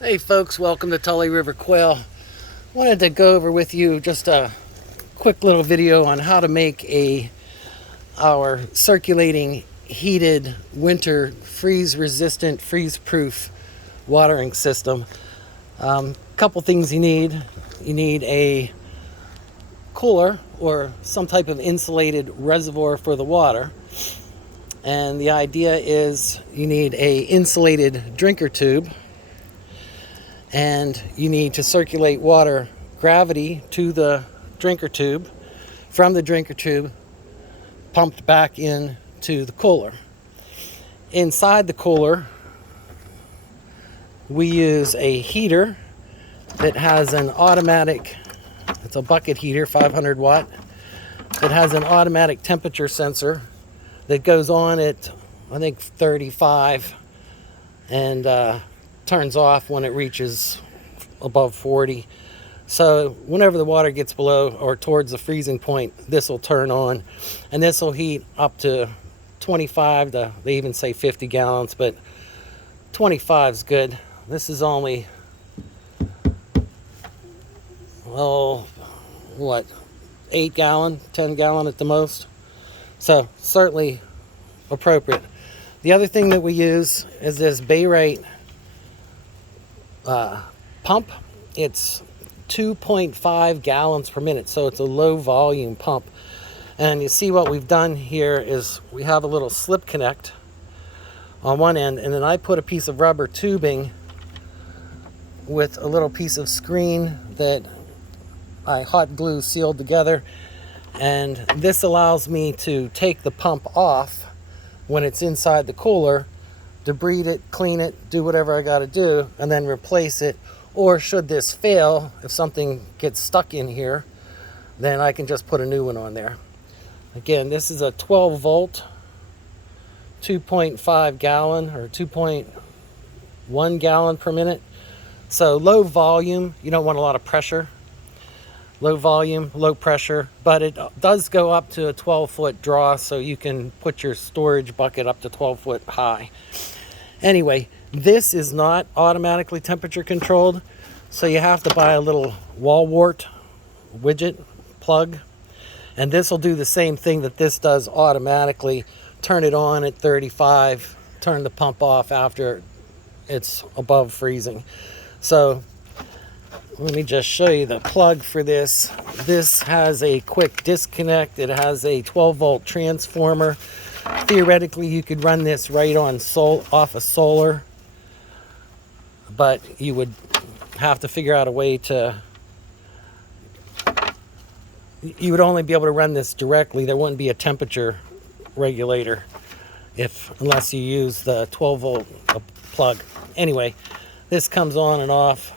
Hey folks, welcome to Tully River Quail. Wanted to go over with you just a quick little video on how to make our circulating heated winter freeze resistant, freeze proof watering system. Couple things you need. You need a cooler or some type of insulated reservoir for the water. And the idea is you need a insulated drinker tube, and you need to circulate water gravity to the drinker tube, from the drinker tube pumped back into the cooler. Inside the cooler we use a heater that has an automatic, it's a bucket heater, 500 watt. It has an automatic temperature sensor that goes on at I think 35 and turns off when it reaches above 40. So whenever the water gets below or towards the freezing point, this will turn on, and this will heat up to 25 to, they even say 50 gallons, but 25 is good. This is only, oh, what, 8 gallon, 10 gallon at the most. So certainly appropriate. The other thing that we use is this Bayrate pump. It's 2.5 gallons per minute, so it's a low volume pump. And you see what we've done here is we have a little slip connect on one end, and then I put a piece of rubber tubing with a little piece of screen that I hot glue sealed together, and this allows me to take the pump off when it's inside the cooler, debride it, clean it, do whatever I got to do, and then replace it. Or should this fail, if something gets stuck in here, then I can just put a new one on there. Again, this is a 12 volt, 2.5 gallon or 2.1 gallon per minute. So low volume, you don't want a lot of pressure. Low volume, low pressure, but it does go up to a 12-foot draw, so you can put your storage bucket up to 12 foot high. Anyway, this is not automatically temperature controlled, so you have to buy a little wall wart widget plug, and this will do the same thing that this does automatically. Turn it on at 35, turn the pump off after it's above freezing. So let me just show you the plug for this. This has a quick disconnect. It has a 12 volt transformer. Theoretically, you could run this right on off of solar, but you would have to figure out a way to, you would only be able to run this directly. There wouldn't be a temperature regulator unless you use the 12 volt plug. Anyway, this comes on and off,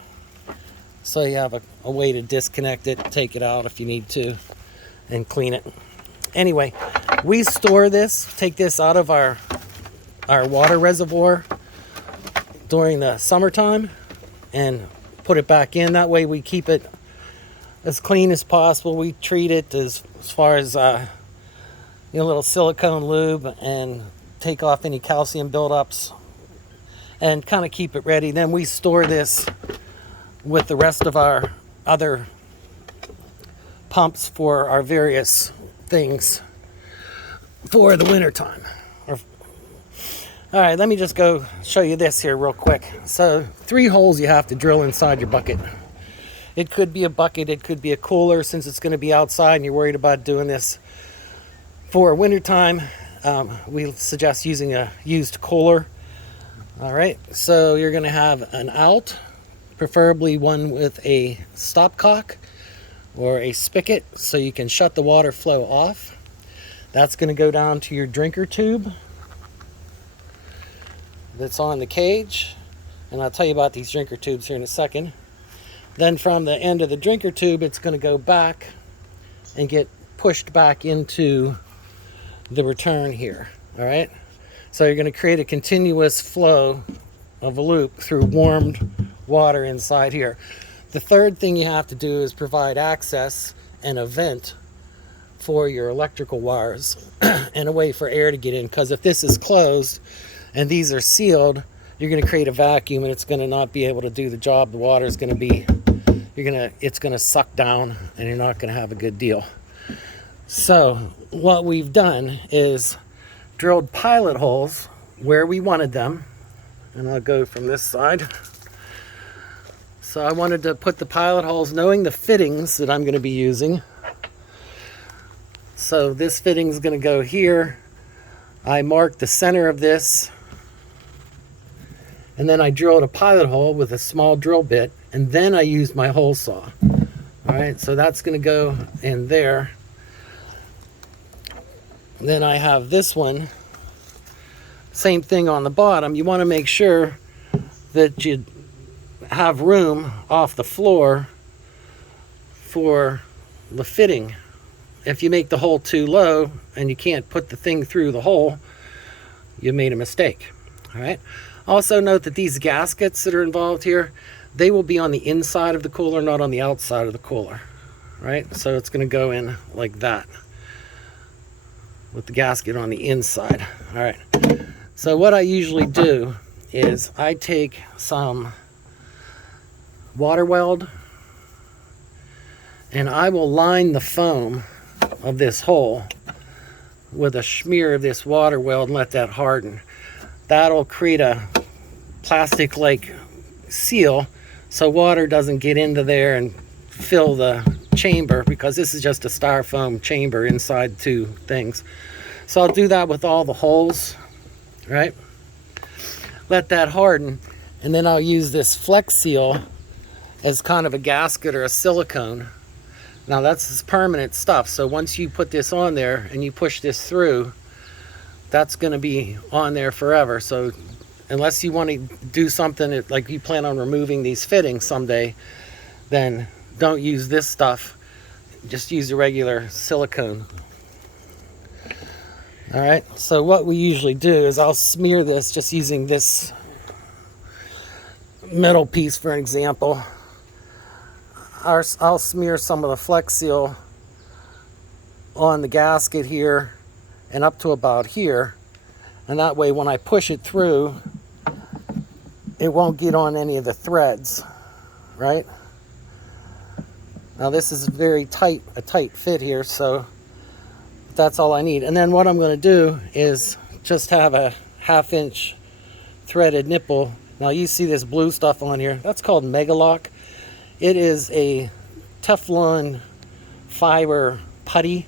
so you have a way to disconnect it, take it out if you need to, and clean it. Anyway, we store this, take this out of our water reservoir during the summertime and put it back in. That way we keep it as clean as possible. We treat it as far as a little silicone lube and take off any calcium buildups and kind of keep it ready. Then we store this with the rest of our other pumps for our various things for the winter time. All right, let me just go show you this here real quick. So 3 holes you have to drill inside your bucket. It could be a bucket, it could be a cooler. Since it's going to be outside and you're worried about doing this for winter time, we suggest using a used cooler. All right, so you're going to have an out, preferably one with a stopcock or a spigot, so you can shut the water flow off. That's going to go down to your drinker tube that's on the cage, and I'll tell you about these drinker tubes here in a second. Then from the end of the drinker tube, it's going to go back and get pushed back into the return here. All right, so you're going to create a continuous flow of a loop through warmed water inside here. The third thing you have to do is provide access and a vent for your electrical wires and a way for air to get in, because if this is closed and these are sealed you're going to create a vacuum, and it's going to not be able to do the job. The water is going to be, it's going to suck down, and you're not going to have a good deal. So what we've done is drilled pilot holes where we wanted them, and I'll go from this side. So I wanted to put the pilot holes knowing the fittings that I'm going to be using. So this fitting is going to go here. I marked the center of this, and then I drilled a pilot hole with a small drill bit, and then I used my hole saw. All right, so that's going to go in there. Then I have this one, same thing on the bottom. You want to make sure that you have room off the floor for the fitting. If you make the hole too low and you can't put the thing through the hole, you made a mistake. All right. Also note that these gaskets that are involved here, they will be on the inside of the cooler, not on the outside of the cooler. Right? So it's going to go in like that with the gasket on the inside. All right. So what I usually do is I take some water weld and I will line the foam of this hole with a smear of this water weld and let that harden. That'll create a plastic-like seal so water doesn't get into there and fill the chamber, because this is just a styrofoam chamber inside two things. So I'll do that with all the holes, right? Let that harden, and then I'll use this Flex Seal as kind of a gasket or a silicone. Now that's permanent stuff, so once you put this on there and you push this through, that's going to be on there forever. So unless you want to do something that, like you plan on removing these fittings someday, then don't use this stuff. Just use the regular silicone. All right, so what we usually do is I'll smear this just using this metal piece for an example. I'll smear some of the Flex Seal on the gasket here and up to about here, and that way when I push it through, it won't get on any of the threads, right? Now this is a tight fit here, so that's all I need. And then what I'm going to do is just have a 1/2 inch threaded nipple. Now you see this blue stuff on here, that's called Megalock. It is a Teflon fiber putty,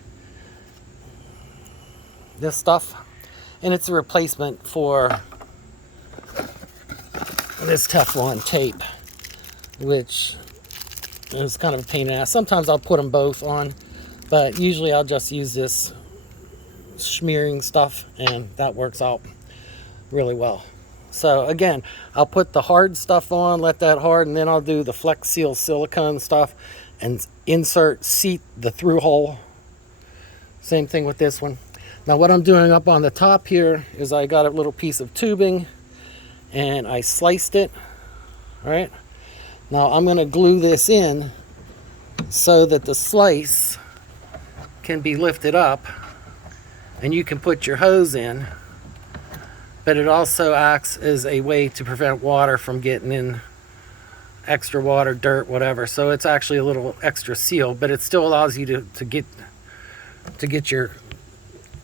this stuff, and it's a replacement for this Teflon tape, which is kind of a pain in the ass. Sometimes I'll put them both on, but usually I'll just use this smearing stuff, and that works out really well. So again, I'll put the hard stuff on, let that harden, then I'll do the Flex Seal silicone stuff and seat the through hole. Same thing with this one. Now what I'm doing up on the top here is I got a little piece of tubing and I sliced it. All right. Now I'm going to glue this in so that the slice can be lifted up and you can put your hose in. But it also acts as a way to prevent water from getting in, extra water, dirt, whatever. So it's actually a little extra seal, but it still allows you to get your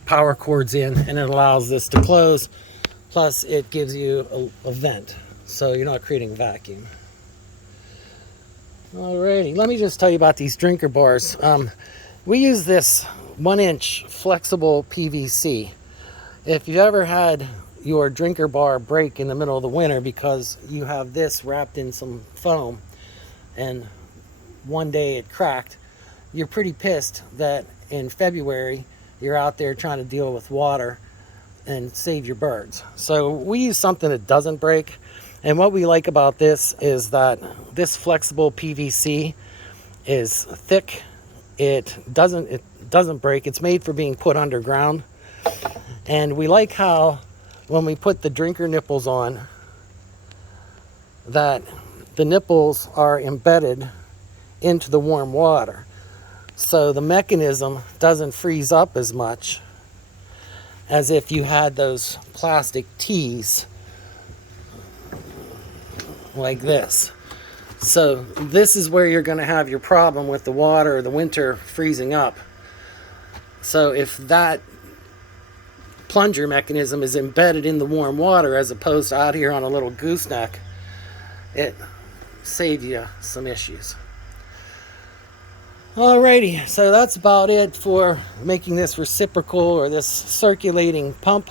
power cords in, and it allows this to close. Plus it gives you a vent, so you're not creating vacuum. Alrighty, let me just tell you about these drinker bars. We use this 1-inch flexible PVC. If you ever had your drinker bar break in the middle of the winter because you have this wrapped in some foam and one day it cracked, you're pretty pissed that in February you're out there trying to deal with water and save your birds. So we use something that doesn't break, and what we like about this is that this flexible PVC is thick. It doesn't break. It's made for being put underground, and we like how when we put the drinker nipples on, that the nipples are embedded into the warm water. So the mechanism doesn't freeze up as much as if you had those plastic tees like this. So this is where you're going to have your problem with the water or the winter freezing up. So if that plunger mechanism is embedded in the warm water as opposed to out here on a little gooseneck, it saves you some issues. Alrighty, so that's about it for making this reciprocal or this circulating pump.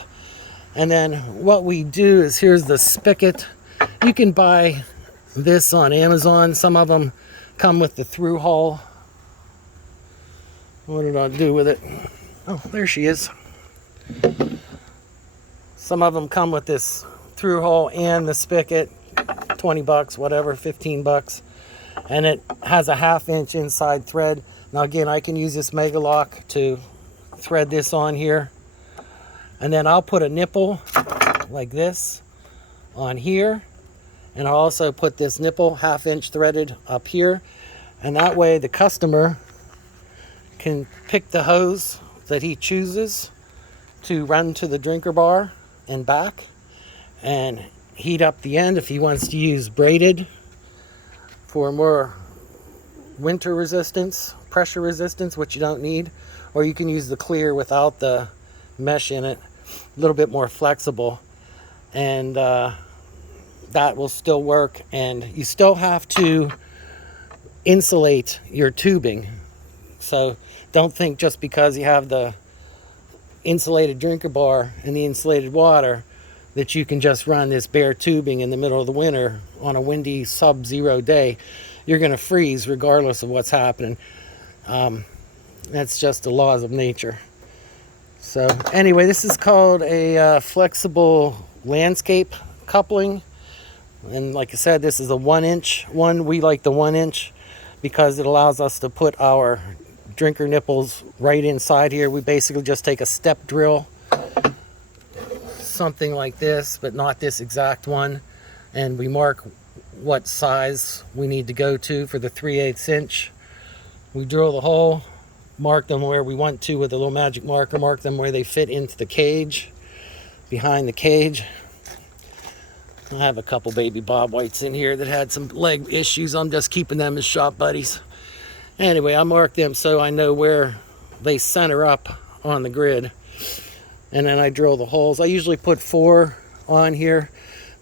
And then what we do is, here's the spigot. You can buy this on Amazon. Some of them come with the through hole. What did I do with it? Oh, there she is. Some of them come with this through hole and the spigot. 20 bucks, whatever, 15 bucks. And it has a 1/2 inch inside thread. Now again, I can use this Mega Lock to thread this on here. And then I'll put a nipple like this on here. And I'll also put this nipple 1/2 inch threaded up here. And that way the customer can pick the hose that he chooses to run to the drinker bar and back, and heat up the end if he wants to use braided for more winter resistance, pressure resistance, which you don't need, or you can use the clear without the mesh in it, a little bit more flexible, and that will still work. And you still have to insulate your tubing. So don't think just because you have the insulated drinker bar and the insulated water that you can just run this bare tubing in the middle of the winter on a windy sub-zero day. You're going to freeze regardless of what's happening. That's just the laws of nature. So anyway, this is called a flexible landscape coupling. And like I said, this is a 1-inch one. We like the 1-inch because it allows us to put our drinker nipples right inside here. We basically just take a step drill, something like this, but not this exact one, and we mark what size we need to go to for the 3/8 inch. We drill the hole, mark them where we want to with a little magic marker, mark them where they fit into the cage, behind the cage. I have a couple baby bob whites in here that had some leg issues. I'm just keeping them as shop buddies. Anyway, I mark them so I know where they center up on the grid. And then I drill the holes. I usually put 4 on here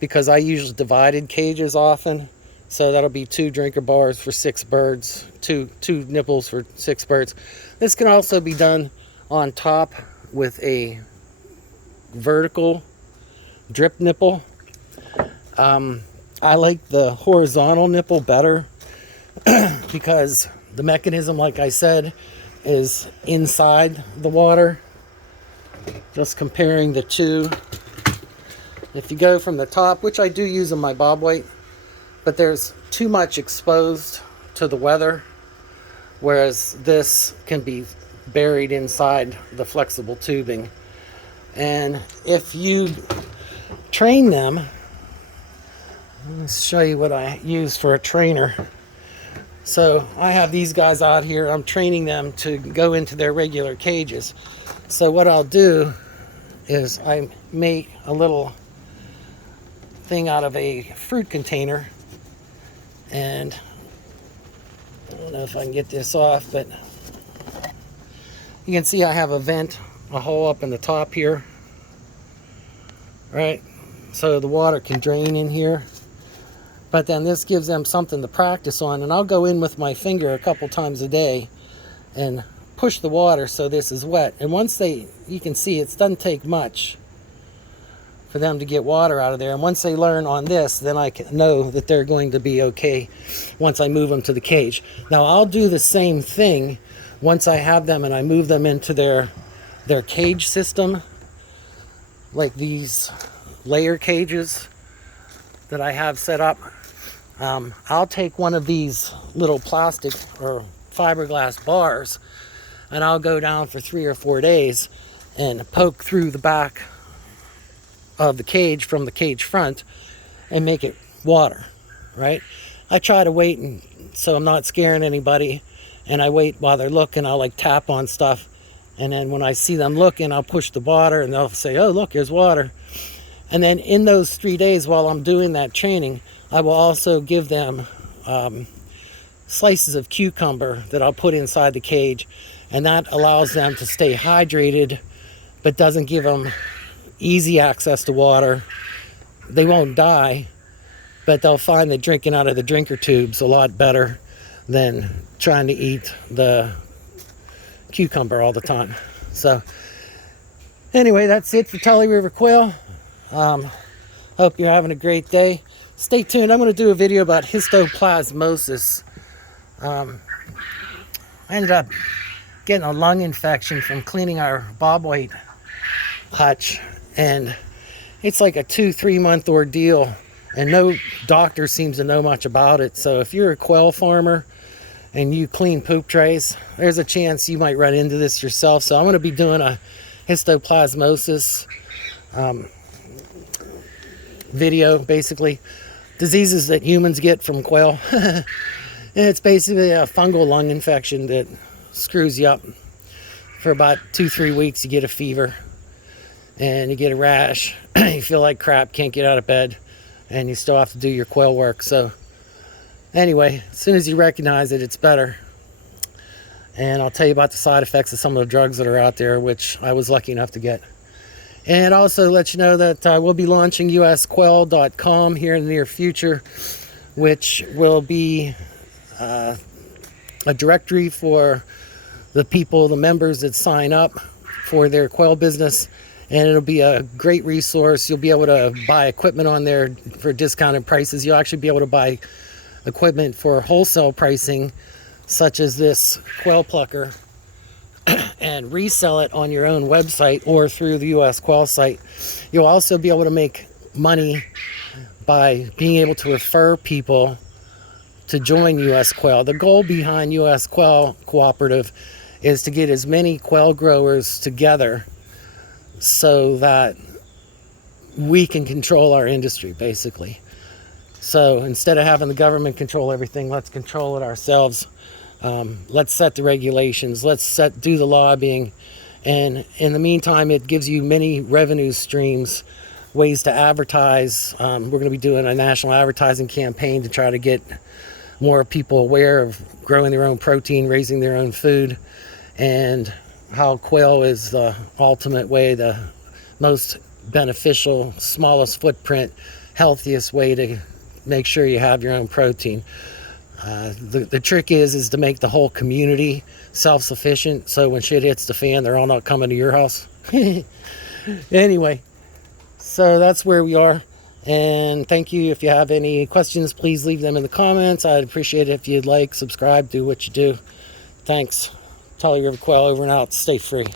because I use divided cages often. So that'll be 2 drinker bars for 6 birds, two nipples for 6 birds. This can also be done on top with a vertical drip nipple. I like the horizontal nipple better because the mechanism, like I said, is inside the water. Just comparing the two. If you go from the top, which I do use on my bob white, but there's too much exposed to the weather, whereas this can be buried inside the flexible tubing. And if you train them, let's show you what I use for a trainer. So I have these guys out here. I'm training them to go into their regular cages. So what I'll do is I make a little thing out of a fruit container, and I don't know if I can get this off, but you can see I have a vent, a hole up in the top here, right? So the water can drain in here. But then this gives them something to practice on, and I'll go in with my finger a couple times a day and push the water so this is wet. And once you can see it doesn't take much for them to get water out of there. And once they learn on this, then I can know that they're going to be okay once I move them to the cage. Now I'll do the same thing once I have them and I move them into their cage system, like these layer cages that I have set up. I'll take one of these little plastic or fiberglass bars, and I'll go down for 3 or 4 days and poke through the back of the cage from the cage front and make it water, right? I try to wait, and so I'm not scaring anybody, and I wait while they're looking. I'll like tap on stuff, and then when I see them looking, I'll push the water, and they'll say, oh, look, there's water. And then in those 3 days while I'm doing that training, I will also give them slices of cucumber that I'll put inside the cage, and that allows them to stay hydrated, but doesn't give them easy access to water. They won't die, but they'll find that drinking out of the drinker tubes a lot better than trying to eat the cucumber all the time. So anyway, that's it for Tully River Quail. Hope you're having a great day. Stay tuned. I'm going to do a video about histoplasmosis. I ended up getting a lung infection from cleaning our bobwhite hutch, and it's like a 2-3 month ordeal, and no doctor seems to know much about it. So if you're a quail farmer and you clean poop trays, there's a chance you might run into this yourself. So I'm going to be doing a histoplasmosis video, basically diseases that humans get from quail. And it's basically a fungal lung infection that screws you up for about 2-3 weeks. You get a fever and you get a rash. You feel like crap, can't get out of bed, and you still have to do your quail work. So anyway, as soon as you recognize it, it's better. And I'll tell you about the side effects of some of the drugs that are out there, which I was lucky enough to get. And also let you know that we'll be launching USQuail.com here in the near future, which will be a directory for the people, the members that sign up for their quail business. And it'll be a great resource. You'll be able to buy equipment on there for discounted prices. You'll actually be able to buy equipment for wholesale pricing, such as this quail plucker, and resell it on your own website or through the US Quail site. You'll also be able to make money by being able to refer people to join US Quail. The goal behind US Quail Cooperative is to get as many quail growers together so that we can control our industry, basically. So instead of having the government control everything, let's control it ourselves. Let's set the regulations, do the lobbying, and in the meantime, it gives you many revenue streams, ways to advertise. We're going to be doing a national advertising campaign to try to get more people aware of growing their own protein, raising their own food, and how quail is the ultimate way, the most beneficial, smallest footprint, healthiest way to make sure you have your own protein. The trick is to make the whole community self-sufficient, so when shit hits the fan, they're all not coming to your house. Anyway, so that's where we are. And thank you. If you have any questions, please leave them in the comments. I'd appreciate it if you'd like, subscribe, do what you do. Thanks. Tully River Quail over and out. Stay free.